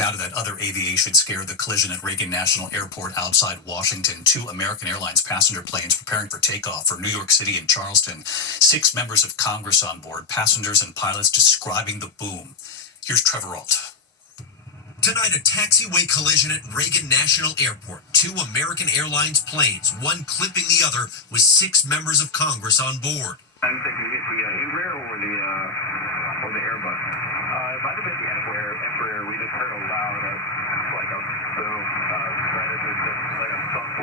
Now to that other aviation scare, the collision at Reagan National Airport outside Washington. Two American Airlines passenger planes preparing for takeoff for New York City and Charleston. 6 members of Congress on board, passengers and pilots describing the boom. Here's Trevor Ault. Tonight, a taxiway collision at Reagan National Airport. 2 American Airlines planes, one clipping the other, with 6 members of Congress on board. I'm thinking it's the Embraer or the Airbus. It might have been the Embraer. We just heard a loud, like a boom, right as like a thump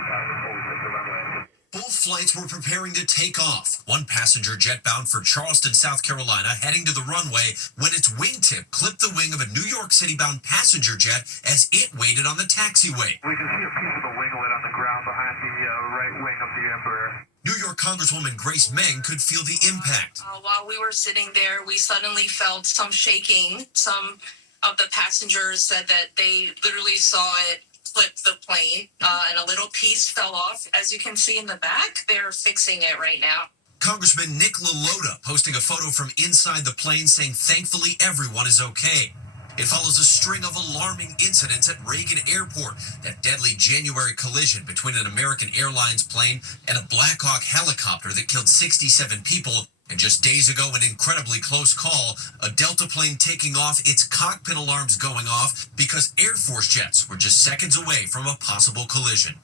over the runway. Both flights were preparing to take off. One passenger jet bound for Charleston, South Carolina, heading to the runway when its wingtip clipped the wing of a New York City-bound passenger jet as it waited on the taxiway. We can see a piece of the winglet on the ground behind the right wing of the Embraer. New York Congresswoman Grace Meng could feel the impact. While we were sitting there, we suddenly felt some shaking. Some of the passengers said that they literally saw it flip the plane, and a little piece fell off. As you can see in the back, they're fixing it right now. Congressman Nick LaLota posting a photo from inside the plane saying, "Thankfully, everyone is okay." It follows a string of alarming incidents at Reagan Airport. That deadly January collision between an American Airlines plane and a Black Hawk helicopter that killed 67 people. And just days ago, an incredibly close call, a Delta plane taking off, its cockpit alarms going off because Air Force jets were just seconds away from a possible collision.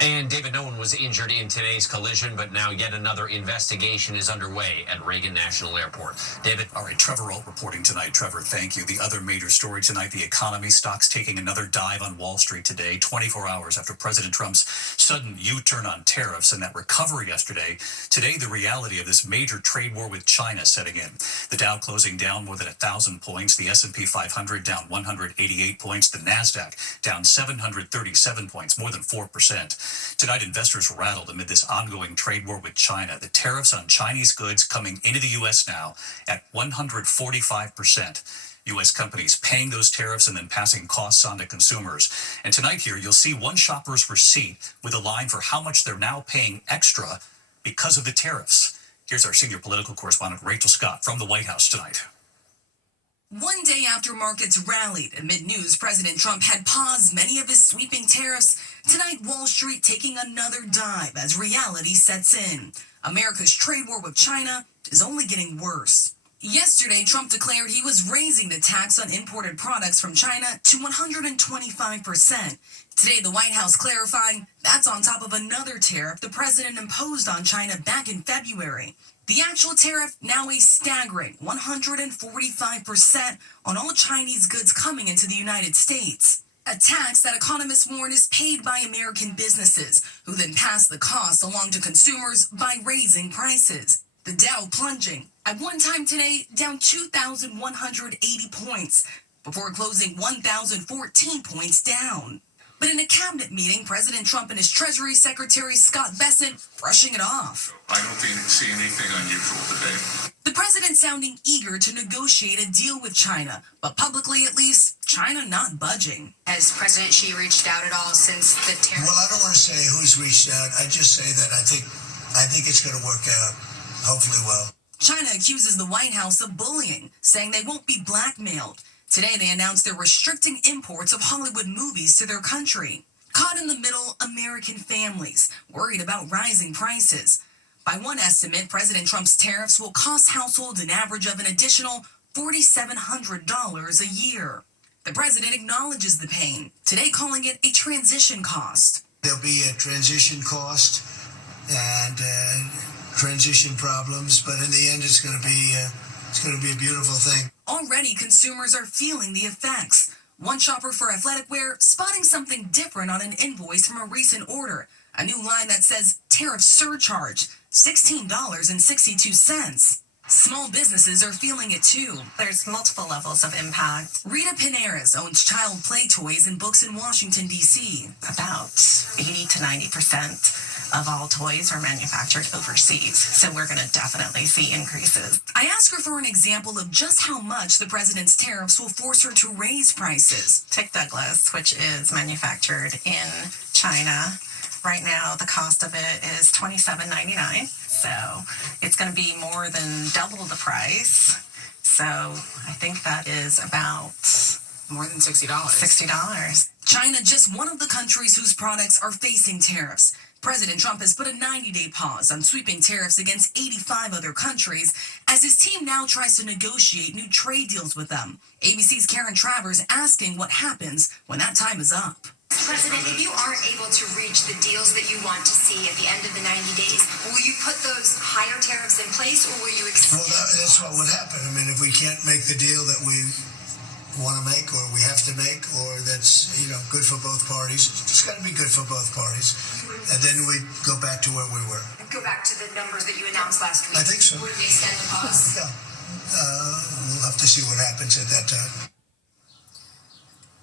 And David, no one was injured in today's collision, but now yet another investigation is underway at Reagan National Airport. David? All right, Trevor Ault reporting tonight. Trevor, thank you. The other major story tonight, the economy. Stocks taking another dive on Wall Street today, 24 hours after President Trump's sudden U-turn on tariffs and that recovery yesterday. Today, the reality of this major trade war with China setting in. The Dow closing down more than 1,000 points. The S&P 500 down 188 points. The NASDAQ down 737 points, more than 4%. Tonight, investors rattled amid this ongoing trade war with China. The tariffs on Chinese goods coming into the U.S. now at 145%. U.S. companies paying those tariffs and then passing costs on to consumers. And tonight here, you'll see one shopper's receipt with a line for how much they're now paying extra because of the tariffs. Here's our senior political correspondent, Rachel Scott, from the White House tonight. One day after markets rallied amid news President Trump had paused many of his sweeping tariffs, tonight Wall Street taking another dive as reality sets in. America's trade war with China is only getting worse. Yesterday, Trump declared he was raising the tax on imported products from China to 125%. Today, the White House clarifying that's on top of another tariff the president imposed on China back in February. The actual tariff now a staggering 145% on all Chinese goods coming into the United States. A tax that economists warn is paid by American businesses, who then pass the cost along to consumers by raising prices. The Dow plunging, at one time today, down 2,180 points, before closing 1,014 points down. But in a cabinet meeting, President Trump and his Treasury Secretary Scott Bessent brushing it off. I don't see anything unusual today. The president sounding eager to negotiate a deal with China, but publicly at least, China not budging. Has President Xi reached out at all since the tariff? Well, I don't want to say who's reached out. I just say that I think it's going to work out, hopefully well. China accuses the White House of bullying, saying they won't be blackmailed. Today, they announced they're restricting imports of Hollywood movies to their country. Caught in the middle, American families worried about rising prices. By one estimate, President Trump's tariffs will cost households an average of an additional $4,700 a year. The president acknowledges the pain, today calling it a transition cost. There'll be a transition cost and transition problems, but in the end, it's going to be a beautiful thing. Already, consumers are feeling the effects. One shopper for athletic wear spotting something different on an invoice from a recent order. A new line that says tariff surcharge, $16.62. Small businesses are feeling it too. There's multiple levels of impact. Rita Pinares owns child play toys and books in Washington, D.C. About 80 to 90% of all toys are manufactured overseas, so we're going to definitely see increases. I asked her for an example of just how much the president's tariffs will force her to raise prices. Take Douglas, which is manufactured in China. Right now, the cost of it is $27.99, so it's going to be more than double the price. So I think that is about more than $60. $60. China, just one of the countries whose products are facing tariffs. President Trump has put a 90-day pause on sweeping tariffs against 85 other countries as his team now tries to negotiate new trade deals with them. ABC's Karen Travers asking what happens when that time is up. President, if you aren't able to reach the deals that you want to see at the end of the 90 days, will you put those higher tariffs in place or will you extend? Well, that's what would happen. I mean, if we can't make the deal that we want to make or we have to make or that's, good for both parties, it's got to be good for both parties. And then we go back to where we were. Go back to the numbers that you announced last week. I think so. Would we extend the pause? Yeah. We'll have to see what happens at that time.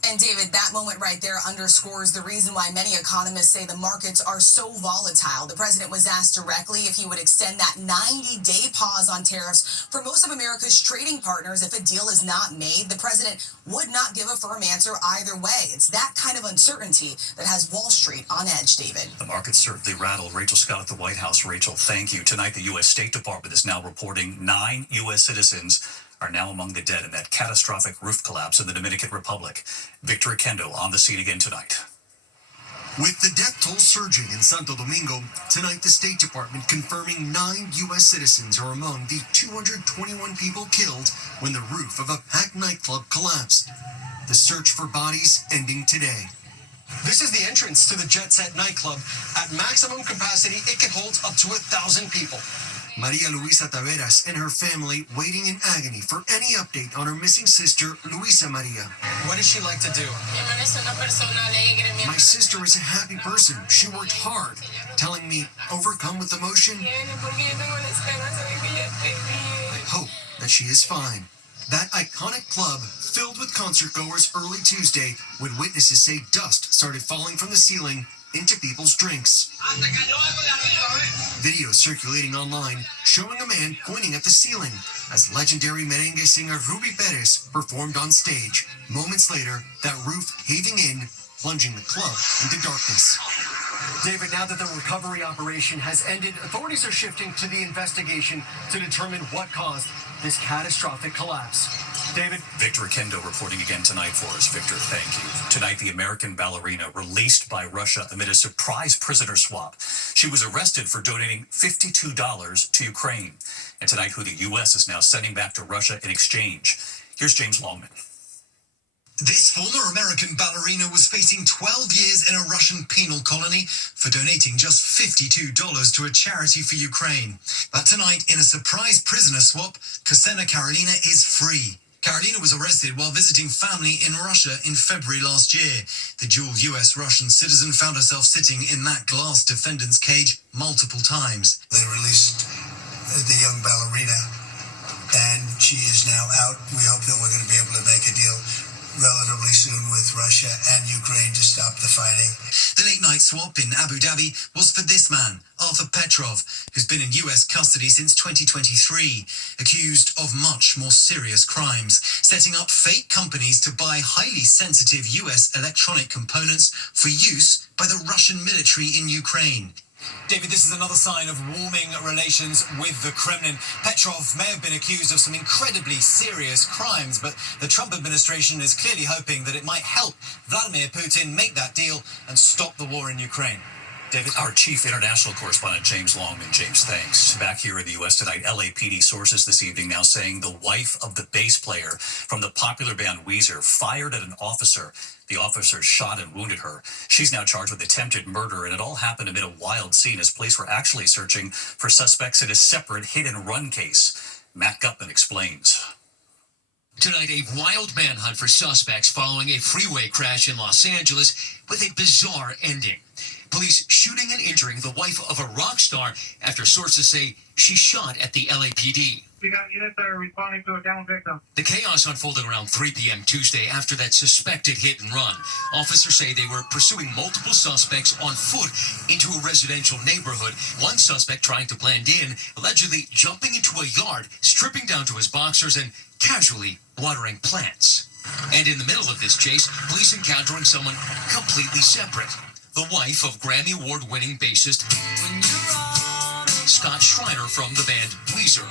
And David, that moment right there underscores the reason why many economists say the markets are so volatile. The president was asked directly if he would extend that 90-day pause on tariffs for most of America's trading partners if a deal is not made. The president would not give a firm answer either way. It's that kind of uncertainty that has Wall Street on edge, David. The markets certainly rattled. Rachel Scott at the White House. Rachel, thank you. Tonight, the U.S. State Department is now reporting 9 U.S. citizens are now among the dead in that catastrophic roof collapse in the Dominican Republic. Victor Kendo on the scene again tonight. With the death toll surging in Santo Domingo, tonight the State Department confirming 9 U.S. citizens are among the 221 people killed when the roof of a packed nightclub collapsed. The search for bodies ending today. This is the entrance to the Jet Set nightclub. At maximum capacity, it can hold up to 1,000 people. Maria Luisa Taveras and her family waiting in agony for any update on her missing sister, Luisa Maria. What does she like to do? My sister is a happy person. She worked hard, telling me, overcome with emotion. I hope that she is fine. That iconic club filled with concert goers early Tuesday when witnesses say dust started falling from the ceiling into people's drinks. Video circulating online showing a man pointing at the ceiling as legendary merengue singer Ruby Perez performed on stage. Moments later, that roof caving in, plunging the club into darkness. David, now that the recovery operation has ended, authorities are shifting to the investigation to determine what caused this catastrophic collapse. David? Victor Kendo reporting again tonight for us. Victor, thank you. Tonight, the American ballerina released by Russia amid a surprise prisoner swap. She was arrested for donating $52 to Ukraine. And tonight, who the U.S. is now sending back to Russia in exchange. Here's James Longman. This former American ballerina was facing 12 years in a Russian penal colony for donating just $52 to a charity for Ukraine. But tonight, in a surprise prisoner swap, Ksenia Karolina is free. Karolina was arrested while visiting family in Russia in February last year. The dual US-Russian citizen found herself sitting in that glass defendant's cage multiple times. They released the young ballerina, and she is now out. We hope that we're going to be able to make a deal relatively soon with Russia and Ukraine to stop the fighting. The late-night swap in Abu Dhabi was for this man, Arthur Petrov, who's been in US custody since 2023, accused of much more serious crimes, setting up fake companies to buy highly sensitive US electronic components for use by the Russian military in Ukraine. David, this is another sign of warming relations with the Kremlin. Petrov may have been accused of some incredibly serious crimes, but the Trump administration is clearly hoping that it might help Vladimir Putin make that deal and stop the war in Ukraine. David? Our chief international correspondent, James Longman. James, thanks. Back here in the U.S. tonight, LAPD sources this evening now saying the wife of the bass player from the popular band Weezer fired at an officer. The officer shot and wounded her. She's now charged with attempted murder, and it all happened amid a wild scene as police were actually searching for suspects in a separate hit-and-run case. Matt Gutman explains. Tonight, a wild manhunt for suspects following a freeway crash in Los Angeles with a bizarre ending. Police shooting and injuring the wife of a rock star after sources say she shot at the LAPD. We got units that are responding to a downed victim. The chaos unfolded around 3 p.m. Tuesday after that suspected hit and run. Officers say they were pursuing multiple suspects on foot into a residential neighborhood. One suspect trying to blend in, allegedly jumping into a yard, stripping down to his boxers, and casually watering plants. And in the middle of this chase, police encountering someone completely separate. The wife of Grammy Award-winning bassist Scott Schreiner from the band Weezer.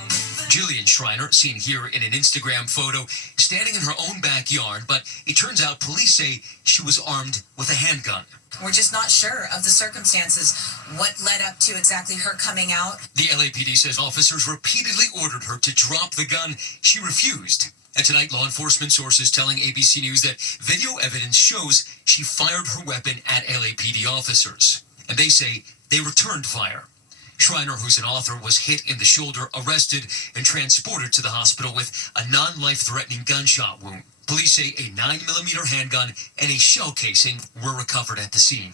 Jillian Schreiner, seen here in an Instagram photo, standing in her own backyard, but it turns out police say she was armed with a handgun. We're just not sure of the circumstances, what led up to exactly her coming out. The LAPD says officers repeatedly ordered her to drop the gun. She refused. And tonight, law enforcement sources telling ABC News that video evidence shows she fired her weapon at LAPD officers. And they say they returned fire. Schreiner, who's an author, was hit in the shoulder, arrested, and transported to the hospital with a non-life-threatening gunshot wound. Police say a 9mm handgun and a shell casing were recovered at the scene.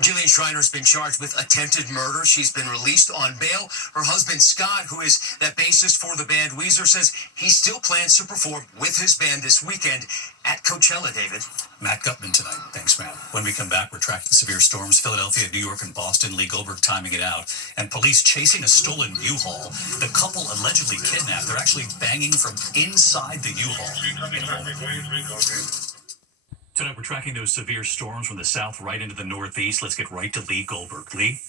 Jillian Schreiner's been charged with attempted murder. She's been released on bail. Her husband, Scott, who is that bassist for the band Weezer, says he still plans to perform with his band this weekend at Coachella, David. Matt Gutman tonight. Thanks, Matt. When we come back, we're tracking severe storms, Philadelphia, New York, and Boston. Lee Goldberg timing it out. And police chasing a stolen U-Haul. The couple allegedly kidnapped. They're actually banging from inside the U-Haul. Tonight, we're tracking those severe storms from the south right into the northeast. Let's get right to Lee Goldberg. Lee?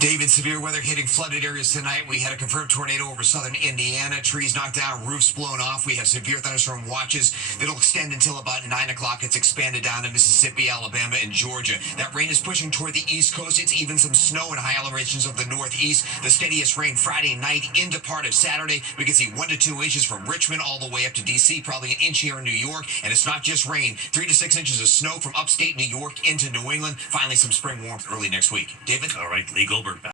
David, severe weather hitting flooded areas tonight. We had a confirmed tornado over southern Indiana. Trees knocked down, roofs blown off. We have severe thunderstorm watches that'll extend until about 9 o'clock. It's expanded down to Mississippi, Alabama, and Georgia. That rain is pushing toward the east coast. It's even some snow in high elevations of the northeast. The steadiest rain Friday night into part of Saturday. We can see 1 to 2 inches from Richmond all the way up to D.C., probably an inch here in New York. And it's not just rain. 3 to 6 inches of snow from upstate New York into New England. Finally, some spring warmth early next week. David? All right, Lee Goldberg back.